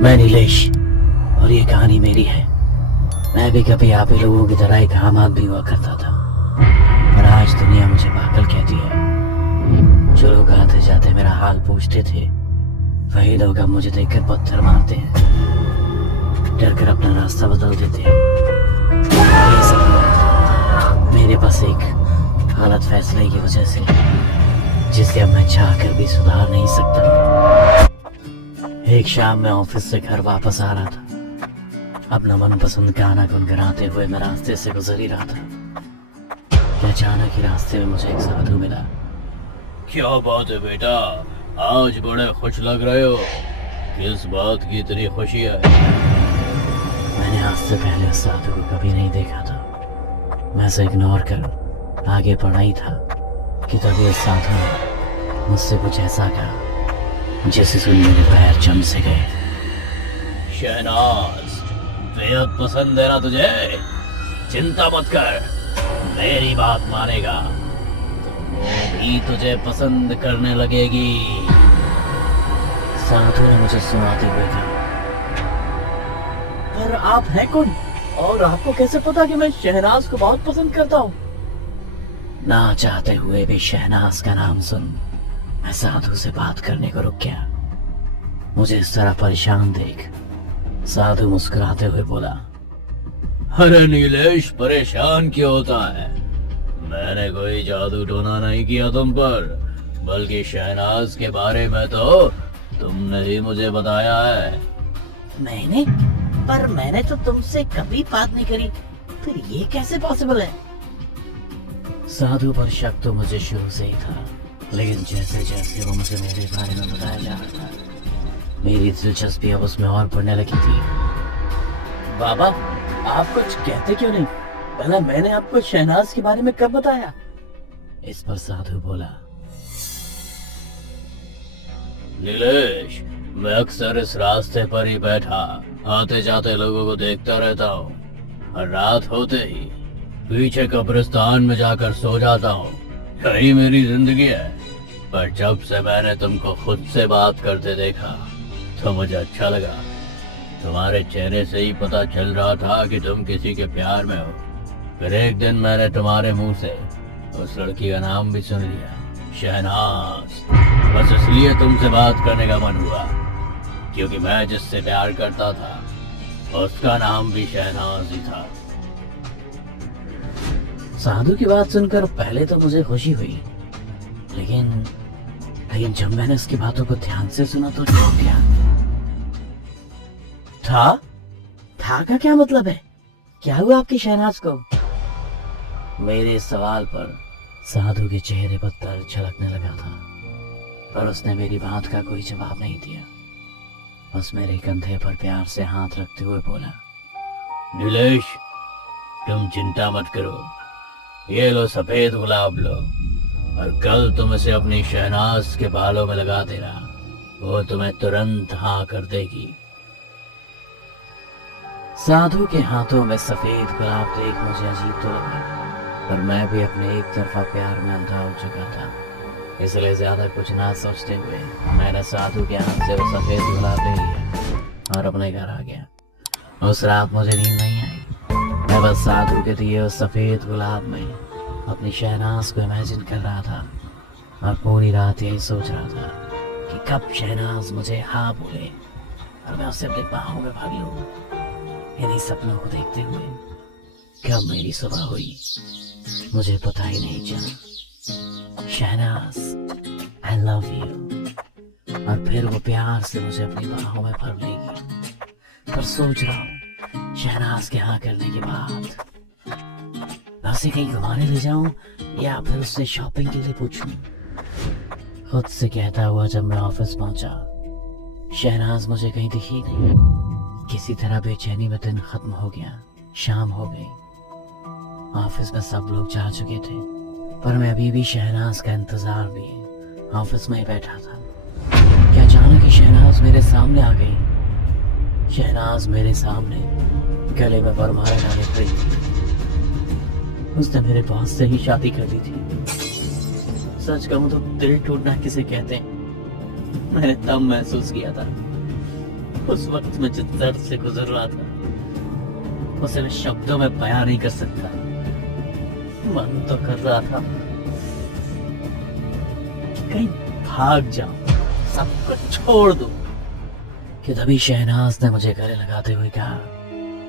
मैं नीलेश और ये कहानी मेरी है। मैं भी कभी आप ही लोगों की तरह एक आम आदमी हुआ करता था, पर आज दुनिया मुझे पागल कहती है। जो लोग आते जाते मेरा हाल पूछते थे, वही लोग अब मुझे देखकर पत्थर मारते हैं, डर कर अपना रास्ता बदल देते हैं। ये सब मेरे पास एक गलत फैसले की वजह से, जिसे अब मैं चाहकर भी सुधार नहीं सकता। एक शाम मैं ऑफिस से घर वापस आ रहा था। अपना मनपसंद गाना गुनगुनाते हुए मैं रास्ते से गुजर ही रहा था कि अचानक ही रास्ते में मुझे एक साधु मिला। क्या बात है बेटा, आज बड़े खुश लग रहे हो। किस बात की इतनी खुशी है? मैंने आज से पहले उस साधु को कभी नहीं देखा था। मैं उसे इग्नोर कर आगे बढ़ा ही था कि तभी उस साधु ने मुझसे कुछ ऐसा कहा जिसे सुन मेरे पैर जम से गए। शहनाज, बेहद पसंद है ना तुझे? चिंता मत कर, मेरी बात मानेगा तो वो भी तुझे पसंद करने लगेगी। साधु ने मुझे सुनाते हुए कहा। पर आप हैं कौन और आपको कैसे पता कि मैं शहनाज को बहुत पसंद करता हूँ? ना चाहते हुए भी शहनाज का नाम सुन मैं साधु से बात करने को रुक गया। मुझे इस तरह परेशान देख साधु मुस्कुराते हुए बोला, अरे नीलेश, परेशान क्यों होता है? मैंने कोई जादू टोना नहीं किया तुम पर, बल्कि शहनाज के बारे में तो तुमने ही मुझे बताया है। मैंने? पर मैंने तो तुमसे कभी बात नहीं करी, फिर ये कैसे पॉसिबल है? साधु पर शक तो मुझे शुरू से ही था, लेकिन जैसे जैसे वो मुझे मेरे बारे में बताया जा रहा था, मेरी दिलचस्पी अब उसमें और बढ़ने लगी थी। बाबा, आप कुछ कहते क्यों नहीं? भला मैंने आपको शहनाज के बारे में कब बताया? इस पर साधु बोला, नीलेश, मैं अक्सर इस रास्ते पर ही बैठा आते जाते लोगों को देखता रहता हूँ, और रात होते ही पीछे कब्रिस्तान में जाकर सो जाता हूँ। यही मेरी जिंदगी है। पर जब से मैंने तुमको खुद से बात करते देखा तो मुझे अच्छा लगा। तुम्हारे चेहरे से ही पता चल रहा था कि तुम किसी के प्यार में हो। फिर एक दिन मैंने तुम्हारे मुंह से उस लड़की का नाम भी सुन लिया, शहनाज। बस इसलिए तुमसे बात करने का मन हुआ, क्योंकि मैं जिससे प्यार करता था उसका नाम भी शहनाज ही था। साधु की बात सुनकर पहले तो मुझे खुशी हुई, लेकिन जब मैंने उसकी बातों को ध्यान से सुना तो चौंक गया। था का क्या मतलब है? क्या हुआ आपकी शहनाज को? मेरे सवाल पर साधु के चेहरे पर दर्द झलकने लगा था, पर उसने मेरी बात का कोई जवाब नहीं दिया। बस मेरे कंधे पर प्यार से हाथ रखते हुए बोला, नीलेश, तुम चिंता मत करो। ये लो सफेद गुलाब लो, और कल तुम इसे अपनी शहनाज के बालों में लगा देना। वो तुम्हें तुरंत हाँ कर देगी। साधु के हाथों में सफेद गुलाब देख मुझे अजीब तो लगा, पर मैं भी अपने एक तरफा प्यार में अंधा हो चुका था, इसलिए ज्यादा कुछ ना सोचते हुए मैंने साधु के हाथ से वो सफेद गुलाब ले लिया और अपने घर आ गया। उस रात मुझे नींद नहीं आई। मैं बस साधु के दिए उस सफेद गुलाब में अपनी शहनाज को इमेजिन कर रहा था, और पूरी रात यही सोच रहा था कि कब शहनाज मुझे हाँ बोले और मैं उसे अपनी बाहों में भर लूं। इन्हीं सपनों को देखते हुए कब मेरी सुबह हुई मुझे पता ही नहीं चला। शहनाज, आई लव यू, और फिर वो प्यार से मुझे अपनी बाहों में भर लेगी। पर सोच रहा हूँ शहनाज के हाँ करने के बाद मैं उसे कहीं घुमाने ले जाऊं या फिर उससे शॉपिंग के लिए पूछूं। खुद से कहता हुआ जब मैं ऑफिस पहुंचा, शहनाज मुझे कहीं दिखी नहीं। किसी तरह बेचैनी में दिन खत्म हो गया, शाम हो गई। ऑफिस में सब लोग जा चुके थे, पर मैं अभी भी शहनाज का इंतजार लिए ऑफिस में ही बैठा था कि अचानक ही शहनाज मेरे सामने आ गई। शहनाज मेरे सामने गले में वरमाला डाले खड़ी थी। उसने मेरे बॉस से ही शादी कर ली थी। सच कहूं तो दिल टूटना किसे कहते हैं, मैंने तब महसूस किया था। उस वक्त मैं जिस दर्द से गुजर रहा था उसे मैं शब्दों में बयां नहीं कर सकता। मन तो कर रहा था कि कहीं भाग जाऊं, सब कुछ छोड़ दूं, कि तभी शहनाज ने मुझे गले लगाते हुए कहा,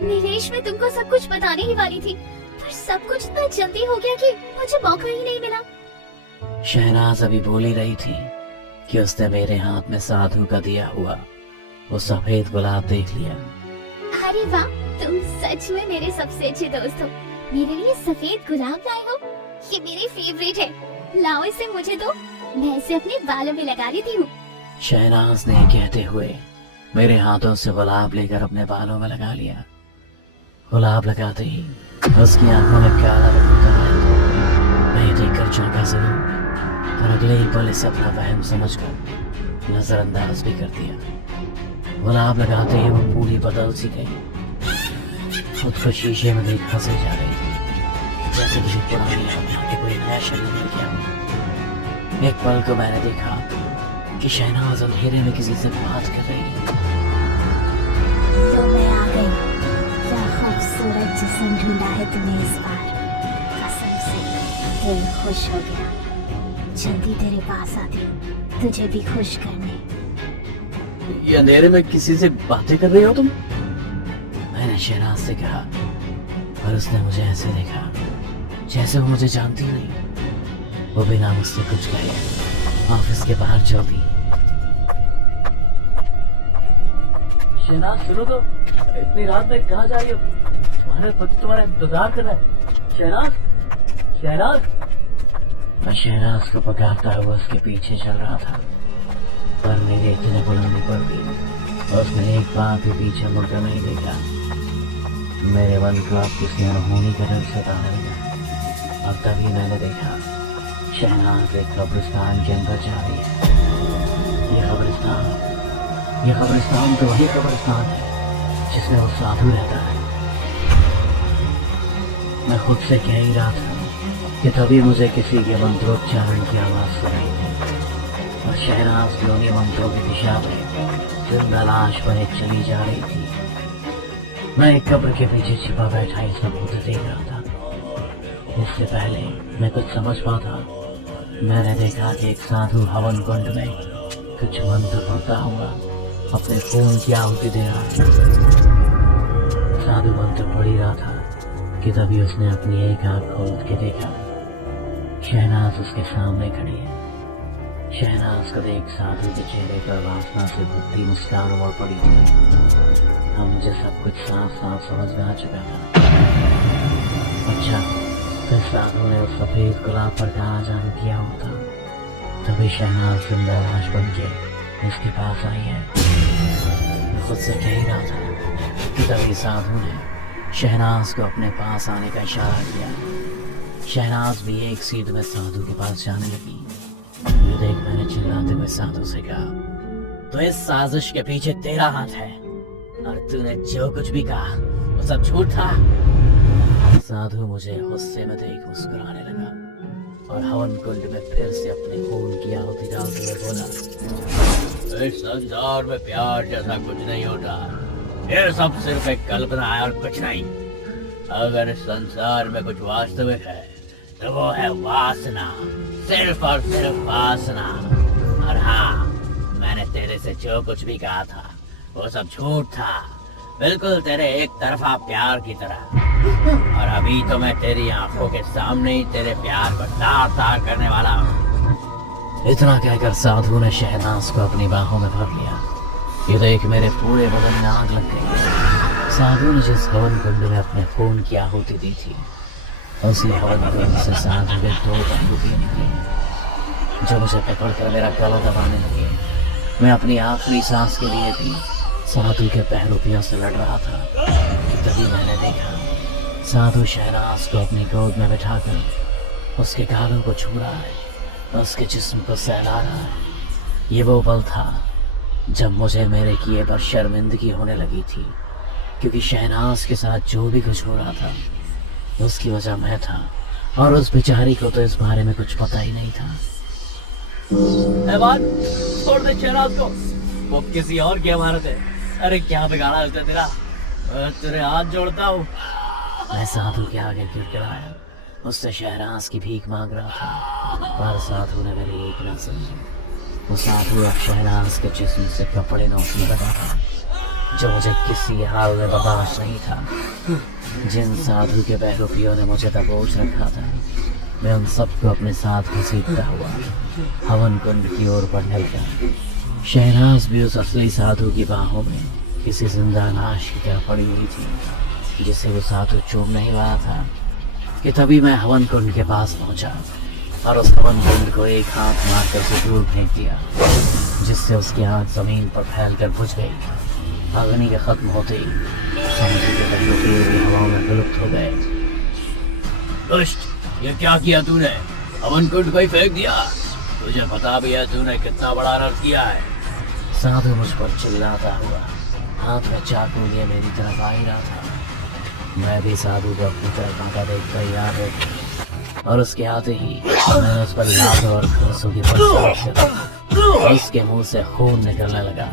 नीलेश, मैं तुमको सब कुछ बताने ही वाली थी, पर सब कुछ इतना जल्दी हो गया कि मुझे मौका ही नहीं मिला। शहनाज अभी बोल ही रही थी कि उसने मेरे हाथ में साधु का दिया हुआ वो सफेद गुलाब देख लिया। अरे वाह, तुम सच में मेरे सबसे अच्छे दोस्त हो। मेरे लिए सफेद गुलाब लाए हो, ये मेरी फेवरेट है। लाओ इसे मुझे दो, मैं इसे अपने बालों में लगा लेती हूँ। शहनाज ने कहते हुए मेरे हाथों से गुलाब लेकर अपने बालों में लगा लिया। गुलाब लगाते ही उसकी आंखों में काला रंग उतर आया। मैं ये देखकर चौंका जरूर, पर अगले ही पल इसे अपना वहम समझकर नजरअंदाज भी कर दिया। गुलाब लगाते ही वो पूरी बदल सी गई। खुद को शीशे में देख हंसे जा रही थी, जैसे किसी पुरानी घटना के कोई नया शरीर मिल गया हो। एक पल को मैंने देखा कि शहनाज अंधेरे में किसी से बात कर रही है। तो मैं आ गई। क्या खूबसूरत जिस्म ढूंढा है तूने इस बार। कसम से दिल खुश हो गया। जल्दी तेरे पास आती हूँ, तुझे भी खुश करने। ये अंधेरे में किसी से बातें कर रही हो तुम? मैंने शहनाज से कहा, पर उसने मुझे ऐसे देखा जैसे वो मुझे जानती नहीं। वो बिना मुझसे कुछ कहे ऑफिस के बाहर चल दी। शहनाज, सुनो तो, इतनी रात में कहाँ जा रही हो? तुम्हारा पति तुम्हारा इंतजार कर रहा है। शहनाज, शहनाज। मैं शहनाज को पकड़ता हुआ उसके पीछे चल रहा था, पर मेरी इतने बुलंदी पर भी उसने एक बार भी पीछे मुड़कर नहीं देखा। मेरे मन को अब किसी अनहोनी का डर सताने लगा, और तभी मैंने देखा शहनाज एक कब्रिस्तान के अंदर जा रही है। ये कब्रिस्तान तो वही कब्रिस्तान है जिसमें वो साधु रहता है। मैं खुद से कह ही रहा था कि तभी मुझे किसी के मंत्रोच्चारण की आवाज सुनाई दी, और शहनाज भी उन्हीं मंत्रों की दिशा में जिंदा लाश बने चली जा रही थी। मैं एक कब्र के पीछे छिपा बैठा ये सब होते देख रहा था। इससे पहले मैं कुछ समझ पाता, मैंने देखा कि एक साधु हवन कुंड में कुछ मंत्र पढ़ता हुआ अपने खून की आहुति दे रहा था। साधु मंत्र पढ़ ही रहा था कि तभी उसने अपनी एक आंख खोल के देखा। शहनाज उसके सामने खड़ी है। शहनाज को देख साधु के चेहरे पर वासना से बुद्धि मुस्कान उमड़ पड़ी थी। अब मुझे सब कुछ साफ साफ समझ में आ चुका था। अच्छा, तो साधु ने उस सफेद गुलाब पर कहाँ जादू किया होता, तभी शहनाज जिंदा लाश बन के इसके पास आई है। मैं खुद से कह ही रहा था कि तभी साधु ने शहनाज को अपने पास आने का इशारा किया। शहनाज भी एक सीध में साधु के पास जाने लगी। ये देख मैंने चिल्लाते हुए साधु से कहा, तो इस साजिश के पीछे तेरा हाथ है, और तूने जो कुछ भी कहा वो सब झूठ था। साधु मुझे गुस्से में देख मुस्कुराने लगा और हवन कुंड में फिर से अपने खून की आहुति डालते हुए बोला, इस संसार में प्यार जैसा कुछ नहीं होता। ये सब सिर्फ एक कल्पना है और कुछ नहीं। अगर इस संसार में कुछ वास्तविक है तो वो है वासना, सिर्फ और सिर्फ वासना। और हाँ, मैंने तेरे से जो कुछ भी कहा था वो सब झूठ था, बिल्कुल तेरे एक तरफा प्यार की तरह। और अभी तो मैं तेरी आंखों के सामने ही तेरे प्यार को तार तार करने वाला हूँ। इतना कहकर साधु ने शहनाज को अपनी बाहों में भर लिया। ये देख मेरे पूरे बदन में आग लग गई। साधु ने जिस हवन कुंड में अपने खून की आहुति दी थी, उसी हवन कुंड से साधु के 2 बंदूकें निकली जो मुझे पकड़कर मेरा गला दबाने लगे। मैं अपनी आखिरी सांस के लिए भी साधु के पैरों से लड़ रहा था कि तभी मैंने देखा साधु शहनाज को अपनी गोद में बिठाकर उसके गालों को छू रहा है, उसके जिस्म को सहला रहा है। ये वो पल था जब मुझे मेरे किए पर शर्मिंदगी होने लगी थी, क्योंकि शहनाज के साथ जो भी कुछ हो रहा था उसकी वजह मैं था, और उस बेचारी को तो इस बारे में कुछ पता ही नहीं था। ऐवान, छोड़ दे शहनाज को, वो किसी और की अमानत है। अरे क्या बिगाड़ा है उसने तेरा? तेरे हाथ जोड़ता हूँ। मैं साधु के आगे गिड़गिड़ाया। उससे शहनाज की भीख मांग रहा था, पर साधु ने मेरी एक ना समझी। वो साधु अब शहनाज के जिस्म से कपड़े नोचने लगा था, जो मुझे किसी हाल में बर्दाश्त नहीं था। जिन साधु के बहरूपियों ने मुझे दबोच रखा था, मैं उन सबको अपने साथ घसीटता हुआ हवन कुंड की ओर बढ़ने लगा। शहनाज भी उस असली साधु की बाहों में किसी जिंदा लाश की तरह पड़ी हुई थी, जिसे वो साधु चूमने ही वाला था कि तभी मैं हवन कुंड के पास पहुंचा और उस हवन कुंड को एक हाथ मारकर उसे दूर फेंक दिया, जिससे उसकी आंख जमीन पर फैलकर बुझ गई। अग्नि के खत्म होते ही समुद्र के बहरूपिये भी हवाओं में विलुप्त हो गए। दुष्ट, ये क्या किया तूने? हवन कुंड को ही फेंक दिया। तुझे पता भी है तूने कितना बड़ा अनर्थ किया है। साधु मुझ पर चिल्लाता हुआ हाथ में चाकू लिए मेरी तरफ आ ही रहा था। मैं भी साधु को अपनी तरफ आता देख कर याद हो गया, और उसके आते ही मैंने उस पर लातों और घूंसों की बरसात कर दी। उसके मुंह से खून निकलने लगा।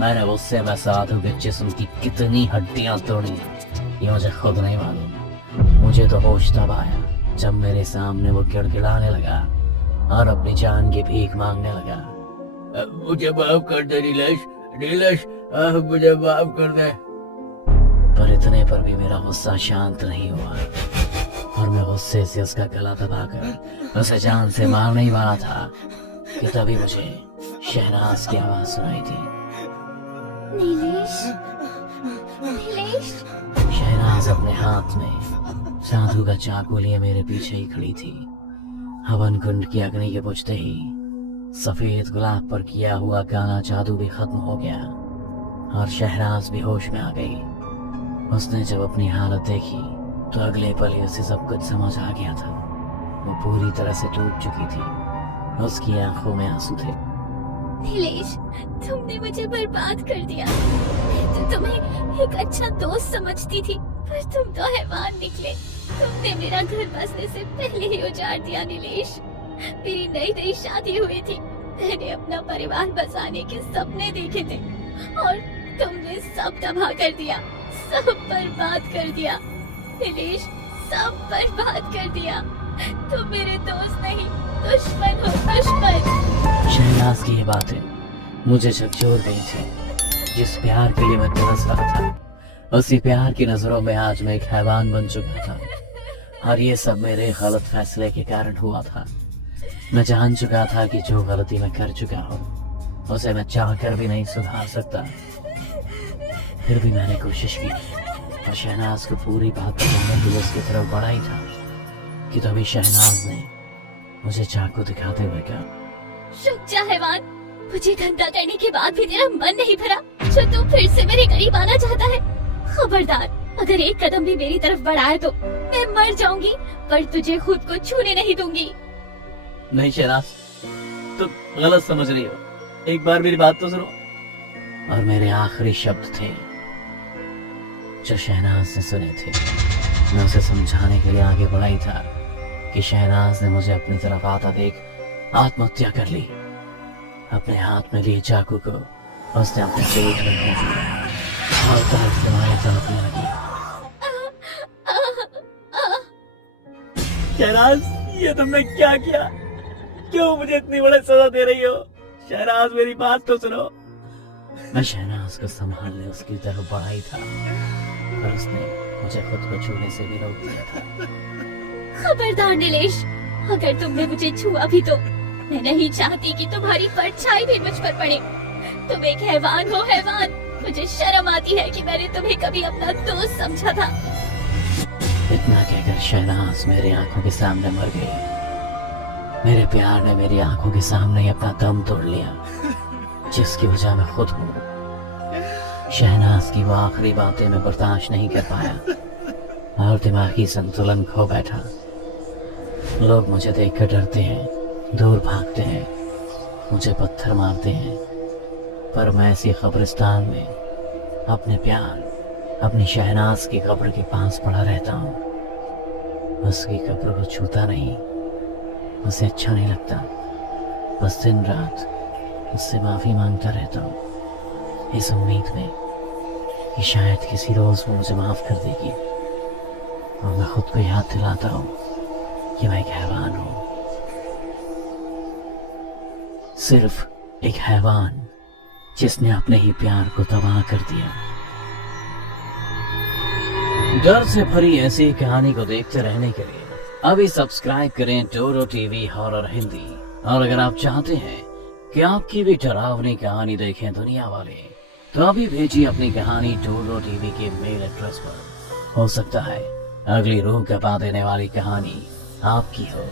मैंने गुस्से में साधु के जिस्म की कितनी हड्डियां तोड़ी, ये मुझे खुद नहीं मालूम। मुझे तो होश तब आया जब मेरे सामने वो गिड़गिड़ाने लगा और अपनी जान की भीख मांगने लगा। मुझे माफ कर दे नीलेश, नीलेश, मुझे माफ कर दे। पर इतने पर भी मेरा गुस्सा शांत नहीं हुआ और मैं गुस्से से उसका गला दबाकर उसे जान से मारने ही वाला था कि तभी मुझे शहनाज की आवाज सुनाई थी। नीलेश, नीलेश। शहनाज अपने हाथ में साधु का चाकू लिए मेरे पीछे ही खड़ी थी। हवन कुंड की अग्नि के बुझते ही सफेद गुलाब पर किया हुआ काला जादू भी खत्म हो गया और शहनाज भी होश में आ गई। उसने जब अपनी हालत देखी तो अगले पल ही उसे सब कुछ समझ आ गया था। वो पूरी तरह से टूट चुकी थी, उसकी आंखों में आंसू थे। नीलेश, तुमने मुझे बर्बाद कर दिया। मैं तो तुम्हें एक अच्छा दोस्त समझती थी, पर तुम तो हैवान निकले। तुमने मेरा घर बसने से पहले ही उजाड़ दिया नीलेश। मेरी नई नई शादी हुई थी, मैंने अपना परिवार बसाने के सपने देखे थे और तुमने सब तबाह कर दिया, सब बर्बाद कर दिया नीलेश, सब बर्बाद कर दिया। तुम मेरे दोस्त नहीं, दुश्मन हो, दुश्मन। शहनाज की ये बातें मुझे झकझोर गई थी। जिस प्यार के लिए मैं तरस रहा था, उसी प्यार की नजरों में आज मैं एक हैवान बन चुका था और ये सब मेरे गलत फैसले के कारण हुआ था। मैं जान चुका था कि जो गलती मैं कर चुका हूँ उसे मैं चाहकर भी नहीं सुधार सकता। फिर भी मैंने कोशिश की और शहनाज को पूरी बात बताने के लिए उसकी तरफ बढ़ा ही था कि तभी शहनाज ने मुझे चाकू दिखाते हुए कहा, रुक जा हैवान, मुझे धंधा करने के बाद भी तेरा मन नहीं भरा जो तू फिर से मेरे करीब आना चाहता है। खबरदार, अगर एक कदम भी मेरी तरफ बढ़ाए तो मैं मर जाऊंगी, पर तुझे खुद को छूने नहीं दूंगी। नहीं शहनाज, तुम गलत समझ रही हो, एक बार मेरी बात तो सुनो। और मेरे आखिरी शब्द थे जो शहनाज ने सुने थे। मैं उसे समझाने के लिए आगे बढ़ा ही था कि शहनाज ने मुझे अपनी तरफ आता देख आत्महत्या कर ली। अपने हाथ में लिए चाकू को उसने अपने पेट में भून दिया और तरफ के मारे तड़पने लगी। शहनाज, ये तुमने क्या किया? क्यों मुझे इतनी बड़ी सजा दे रही हो? शहनाज, मेरी बात तो सुनो। मैं शहनाज को संभालने उसकी तरफ बढ़ा ही था, पर उसने मुझे खुद को छूने से भी रोक दिया था। खबरदार नीलेश, अगर तुमने मुझे छुआ भी तो मैं नहीं चाहती कि तुम्हारी परछाई भी मुझ पर पड़े। तुम एक हैवान हो, हैवान। मुझे शर्म आती है कि मैंने तुम्हें कभी अपना दोस्त समझा था। इतना कहकर शहनाज मेरी आंखों के सामने मर गई। मेरे प्यार ने मेरी आंखों के सामने ही अपना दम तोड़ लिया, जिसकी वजह मैं खुद हूँ। शहनाज की वो आखिरी बातें मैं बर्दाश्त नहीं कर पाया और दिमागी संतुलन खो बैठा। लोग मुझे देखकर डरते हैं, दूर भागते हैं, मुझे पत्थर मारते हैं, पर मैं इसी कब्रिस्तान में अपने प्यार, अपनी शहनाज की कब्र के पास पड़ा रहता हूँ। उसकी कब्र को छूता नहीं, उसे अच्छा नहीं लगता। बस दिन रात उससे माफी मांगता रहता हूँ, इस उम्मीद में कि शायद किसी रोज वो मुझे माफ कर देगी और मैं खुद को याद दिलाता हूँ कि मैं एक हैवान हूँ, सिर्फ एक हैवान जिसने अपने ही प्यार को तबाह कर दिया। डर से भरी ऐसी कहानी को देखते रहने के लिए अभी सब्सक्राइब करें डोरो टीवी हॉरर हिंदी। और अगर आप चाहते हैं कि आपकी भी डरावनी कहानी देखें दुनिया वाले, तो अभी भेजिए अपनी कहानी डोरो टीवी के मेल एड्रेस पर। हो सकता है अगली रूह कपा देने वाली कहानी आपकी हो।